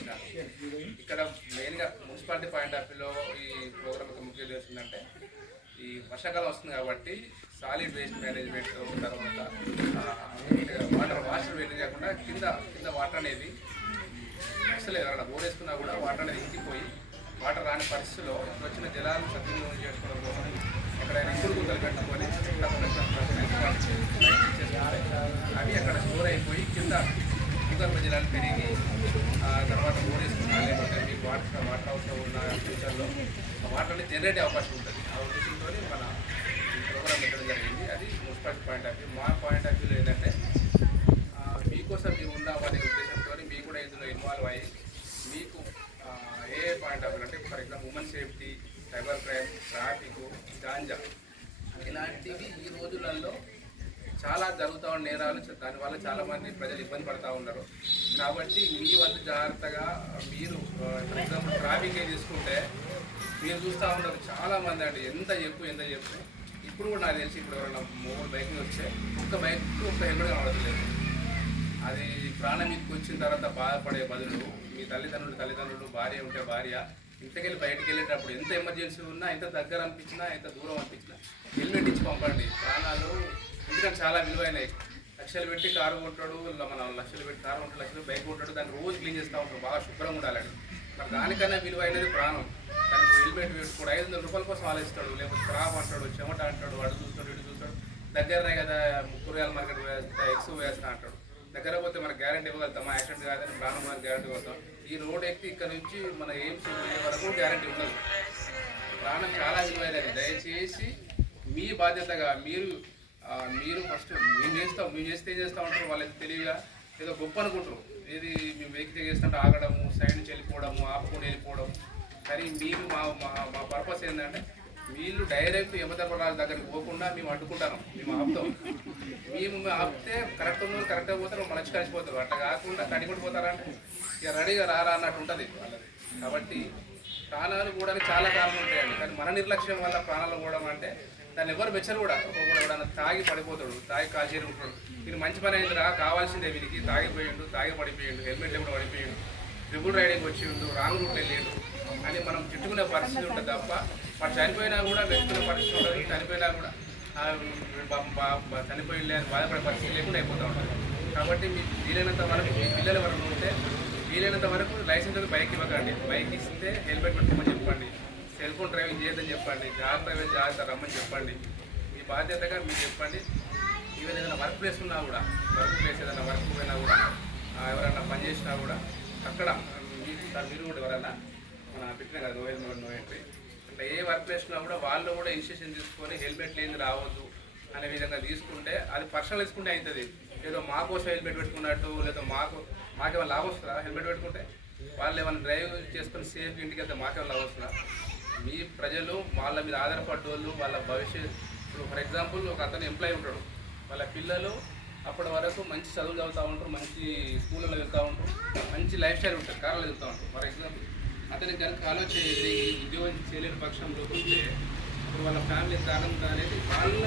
వచ్చినాను. ఇక్కడ మెయిన్గా మున్సిపాలిటీ పాయింట్ ఆఫ్ వ్యూలో ఈ ప్రోగ్రామ్ యొక్క ముఖ్య ఉద్దేశం ఏంటంటే ఈ వర్షాకాలం వస్తుంది కాబట్టి సాలిడ్ వేస్ట్ మేనేజ్మెంట్, తర్వాత వాటర్ వేస్ట్ కాకుండా కింద వాటర్ అనేది అసలు అక్కడ బోర్ వేసుకున్నా కూడా వాటర్ అనేది ఇంకిపోయి వాటర్ రాని పరిస్థితుల్లో ఇప్పుడు వచ్చిన జలాలను సద్వినియోగం చేసుకోవడం కోసం ఎక్కడైనా ఇంకుడు గుంతలు కట్టుకొని అవి అక్కడ స్టోర్ అయిపోయి కింద భూగర్భ జలాలు పెరిగి తర్వాత బోర్ వేసుకున్నా లేకపోతే మీకు వాటర్ హౌస్లో ఉన్న ఫ్యూచర్లో వాటర్ని జనరేట్ అవకాశం ఉంటుంది. ఆ ఉద్దేశంతో మన ఈ ప్రోగ్రామ్ పెట్టడం జరిగింది. అది మున్సిపాలిటీ పాయింట్ ఆఫ్ వ్యూ. మా పాయింట్ ఆఫ్ వ్యూలో ఏంటంటే మీకోసం మేము ఉందామనే ఉద్దేశంతో మీకు కూడా ఇందులో ఇన్వాల్వ్ అయ్యి మీకు ఏ పాయింట్ ఆఫ్ వ్యూ అంటే for example women safety, cyber crime, traffic, ganja ఇలాంటివి ఈ రోజులలో చాలా జరుగుతూ ఉన్న నేరాలు, దానివల్ల చాలామంది ప్రజలు ఇబ్బంది పడుతూ ఉన్నారు. కాబట్టి మీ వంతు జాగ్రత్తగా మీరు ఫర్ ఎగ్జాంపుల్ ట్రాఫిక్ తీసుకుంటే మీరు చూస్తూ ఉన్నారు చాలామంది అంటే ఎంత చెప్పు ఇప్పుడు కూడా నాకు తెలిసి ఇప్పుడు ఎవరైనా మూడు బైక్ వస్తే ఒక్క హెల్మెట్ కనబడట్లేదు. అది ప్రాణం మీదకి వచ్చిన తర్వాత బాధపడే బదులు మీ తల్లిదండ్రులు భార్య ఉంటే భార్య ఇంటికెళ్ళి బయటకు వెళ్ళేటప్పుడు ఎంత ఎమర్జెన్సీ ఉన్నా, ఎంత దగ్గర అనిపించినా, ఎంత దూరం అనిపించినా హెల్మెట్ ఇచ్చి పంపండి. ప్రాణాలు ఎందుకంటే చాలా విలువైనవి. లక్షలు పెట్టి కారు కొంటాడు, మన లక్షలు పెట్టి కారు కొంటాడు, లక్షలు బైక్ కొంటాడు, దాన్ని రోజు క్లీన్ చేస్తూ ఉంటాడు, బాగా శుభ్రంగా ఉండాలని. మరి దానికన్నా విలువైనది ప్రాణం. దానికి హెల్మెట్ పెట్టుకోడు 500 రూపాయల కోసం ఆలోచిస్తాడు, లేకపోతే క్రాప్ అంటాడు, చెమట అంటాడు, వాడు చూస్తాడు, ఇటు చూస్తాడు. దగ్గరనే కదా కూరగాయల మార్కెట్ వేస్తా, ఎక్స్ వేస్తా అంటాడు. దగ్గర పోతే మనకు గ్యారంటీ ఇవ్వగలుగుతామా? యాక్సిడెంట్ కాదని ప్రాణం మనకు గ్యారంటీ ఇవ్వగలుగుతాం. ఈ రోడ్ ఎక్కి ఇక్కడ నుంచి మన ఎయిమ్స్ వరకు గ్యారంటీ ఉండదు. ప్రాణం చాలా విలువైనది. దయచేసి మీ బాధ్యతగా మీరు ఫస్ట్ మేము చేస్తే చేస్తూ ఉంటారు. వాళ్ళకి తెలియగా ఏదో గొప్ప అనుకుంటారు. ఏది మేము వెహికల్ చేస్తుంటే ఆగడము, సైడ్ నుంచి వెళ్ళిపోవడము, ఆపుకొని వెళ్ళిపోవడం. కానీ మీరు మా పర్పస్ ఏంటంటే వీళ్ళు డైరెక్ట్ యమధర్మరాజు దగ్గరికి పోకుండా మేము అడ్డుకుంటాం, మేము ఆపుతాం. మేము ఆపితే కరెక్ట్ ఉన్నారు, కరెక్ట్గా పోతారు, మంచి కలిసిపోతారు. అట్లా కాకుండా తడిపడి పోతారంటే ఇక రెడీగా రారా అన్నట్టు ఉంటుంది వాళ్ళది. కాబట్టి ప్రాణాలు కూడా చాలా కారణం ఉంటాయండి. కానీ మన నిర్లక్ష్యం వల్ల ప్రాణాలు పోవడం అంటే దాన్ని ఎవరు మెచ్చరు కూడా. ఎవడన్నా తాగి పడిపోతాడు, తాగి కాల్చేరి ఉంటాడు. వీళ్ళు మంచి పని అయిందిరా, కావాల్సిందే వీరికి. తాగి పడిపోయిండు, హెల్మెట్ లేకుండా పడిపోయిండు, ట్రిపుల్ రైడింగ్ వచ్చిండు, రాంగ్ రూట్ వెళ్ళిండు అని మనం తిట్టుకునే పరిస్థితి ఉంటుంది తప్ప వాడు చనిపోయినా కూడా వెతుకునే పరిస్థితి ఉండదు. చనిపోయినా కూడా చనిపోయింది అని బాధపడే పరిస్థితి లేకుండా అయిపోతూ ఉంటుంది. కాబట్టి మీకు వీలైనంత వరకు మీ పిల్లలు ఎవరు ఉంటే వీలైనంత వరకు లైసెన్స్ బైక్ ఇవ్వకండి. బైక్ ఇస్తే హెల్మెట్ పెట్టుకోమని చెప్పండి, సెల్ ఫోన్ డ్రైవింగ్ చేయొద్దని చెప్పండి, జాగ్రత్త రమ్మని చెప్పండి. మీ బాధ్యతగా మీరు చెప్పండి. ఈవెన్ ఏదైనా వర్క్ ప్లేస్ ఉన్నా కూడా, ఏదైనా వర్క్ పోయినా కూడా, ఎవరైనా పని చేసినా కూడా అక్కడ మీరు కూడా ఎవరైనా మన పెట్టినా కదా నో ఎంట్రీ అంటే ఏ వర్క్ ప్లేస్లో కూడా వాళ్ళు కూడా ఇనిషియేషన్ తీసుకొని హెల్మెట్ లేని రావద్దు అనే విధంగా తీసుకుంటే అది పర్సనల్ తీసుకుంటే అవుతుంది. ఏదో మా కోసం హెల్మెట్ పెట్టుకున్నట్టు లేదా మాకేమైనా లాభం వస్తుందా? హెల్మెట్ పెట్టుకుంటే వాళ్ళు ఏమైనా డ్రైవ్ చేసుకొని సేఫ్ ఇంటికి వెళ్తే మాకేమైనా లాభం వస్తుందా? మీ ప్రజలు వాళ్ళ మీద ఆధారపడ్డోళ్ళు, వాళ్ళ భవిష్యత్. ఇప్పుడు ఫర్ ఎగ్జాంపుల్ ఒక అతను ఎంప్లాయీ ఉంటాడు, వాళ్ళ పిల్లలు అప్పటి వరకు మంచి చదువులు చదువుతూ ఉంటారు, మంచి స్కూల్లో వెళ్తూ ఉంటారు, మంచి లైఫ్ స్టైల్ ఉంటుంది, కారణాలు వెళ్తూ ఉంటారు. ఫర్ ఎగ్జాంపుల్ అతనికి కనుక ఆలోచన ఉద్యోగం చేయలేని పక్షంలోకి వస్తే ఇప్పుడు వాళ్ళ ఫ్యామిలీ కారణం అనేది వాళ్ళ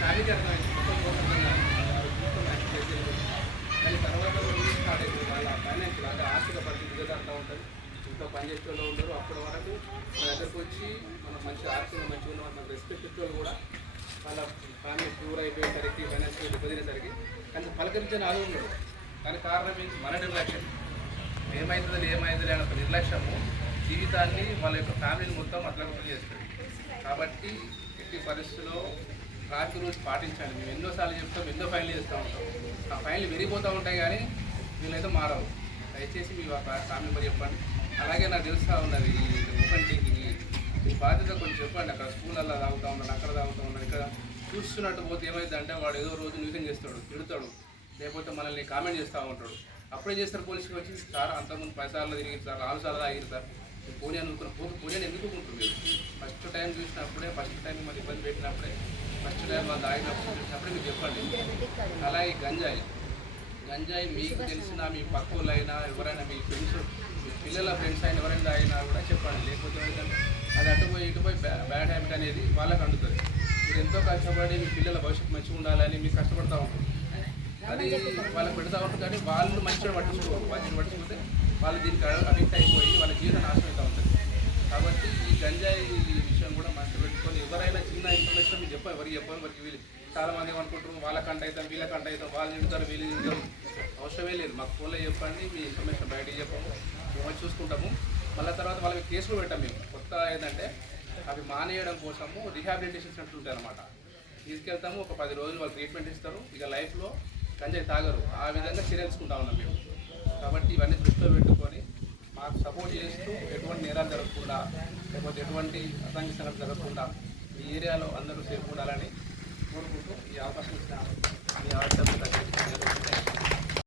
ఫ్యామిలీకి అర్థమైంది. కానీ తర్వాత స్టార్ట్ అవుతుంది వాళ్ళ ఫైనాన్షియల్ అంటే ఆర్థిక పరిస్థితి జరుగుతూ ఉంటుంది. ఇంట్లో పనిచేసేలో ఉంటారు. అప్పటి వరకు మన దగ్గరకు వచ్చి మనం మంచి ఆర్థికంగా మంచిగా ఉన్న మన రెస్పెక్ట్ ఇచ్చేవాళ్ళు కూడా వాళ్ళ ఫ్యామిలీ ప్యూర్ అయిపోయేసరికి ఫైనాన్షియల్ ఇబ్బందినేసరికి కానీ పలకరించని ఆలోచన ఉండదు. దానికి కారణం ఏంటి? మన నిర్లక్ష్యం. ఏమవుతుందని అనే ఒక నిర్లక్ష్యము జీవితాన్ని వాళ్ళ యొక్క ఫ్యామిలీని మొత్తం అట్లా చేస్తుంది. కాబట్టి ఎట్టి పరిస్థితుల్లో ట్రాఫిక్ రూల్స్ పాటించండి. మేము ఎన్నోసార్లు చెప్తాం, ఎన్నో ఫైన్లు చేస్తూ ఉంటాం. ఆ ఫైన్లు విరిగిపోతూ ఉంటాయి కానీ వీళ్ళైతే మారవు. దయచేసి మీ ఫ్యామిలీ మరి చెప్పండి. అలాగే నాకు తెలుస్తూ ఉన్నది ఈ ఓపెన్ టీకి మీ బాధ్యత కొంచెం చెప్పండి. అక్కడ స్కూళ్ళల్లో తాగుతూ ఉన్నాను, అక్కడ తాగుతూ ఉన్నాను, ఇక్కడ చూస్తున్నట్టు పోతే ఏమైందంటే వాడు ఏదో రోజు న్యూసం చేస్తాడు, తిడతాడు, లేకపోతే మనల్ని కామెంట్ చేస్తూ ఉంటాడు. అప్పుడే చేస్తారు పోలీసుకి వచ్చి, సార్ అంతకుముందు 10 సార్లు తిరిగి సార్, 4 సార్లు తాగిరు సార్, పోనీ అనుకున్న పోనీ ఎందుకు ఉంటుంది? ఫస్ట్ టైం చూసినప్పుడే, ఫస్ట్ టైం మరి ఇబ్బంది పెట్టినప్పుడే, ఫస్ట్ టైం వాళ్ళు తాగినప్పుడు చూసినప్పుడే మీకు చెప్పండి. అలాగే గంజాయి మీకు తెలిసిన మీ పక్కలైనా ఎవరైనా మీ ఫ్రెండ్స్, మీ పిల్లల ఫ్రెండ్స్ అయినా ఎవరైనా అయినా కూడా చెప్పండి. లేకపోతే అది అటుపోయి ఇటుపోయి బ్యాడ్ హ్యాబిట్ అనేది వాళ్ళకి అందుతుంది. మీరు ఎంతో కష్టపడి మీ పిల్లల భవిష్యత్తు మంచిగా ఉండాలని మీరు కష్టపడుతూ ఉంటారు. అది వాళ్ళకి పెడతా ఉంటారు కానీ వాళ్ళు మంచిగా పట్టించుకోరు. మంచిగా పట్టించుకుంటే వాళ్ళు దీనికి అడిక్ట్ అయిపోయి వాళ్ళ జీవితం నాశనం అవుతూ ఉంటుంది. కాబట్టి ఈ గంజాయి విషయం కూడా మనసు పెట్టుకొని ఎవరైనా చిన్న ఇన్ఫర్మేషన్ మీరు చెప్పాం, ఎవరికి చెప్పాం, ఎవరికి వీళ్ళు చాలామంది అనుకుంటారు వాళ్ళకంట అవుతాం వీళ్ళకంట అవుతాం, వాళ్ళు తింటారు వీళ్ళు తింటారు. అవసరమే లేదు, మాకు ఫోన్లో చెప్పండి, మీ ఇన్ఫర్మేషన్ బయటకి చెప్పాము, మేము చూసుకుంటాము. మళ్ళీ తర్వాత వాళ్ళకి కేసులు పెట్టాం. మేము కొత్త ఏంటంటే అవి మానేయడం కోసము రిహాబిలిటేషన్ సెంటర్ ఉంటాయి అన్నమాట. తీసుకెళ్తాము, ఒక 10 రోజులు వాళ్ళు ట్రీట్మెంట్ ఇస్తారు, ఇక లైఫ్లో గంజాయి తాగరు. ఆ విధంగా చర్యలుకుంటా ఉన్నాం మేము. కాబట్టి ఇవన్నీ దృష్టిలో పెట్టుకొని మాకు సపోర్ట్ చేస్తూ ఎటువంటి నేరాలు జరగకుండా, లేకపోతే ఎటువంటి అసాంఘిక సంఘటన జరగకుండా ఈ ఏరియాలో అందరూ సేఫ్ ఉండాలని కోరుకుంటూ ఈ అవకాశం ఇచ్చిన మీ ఆలోచన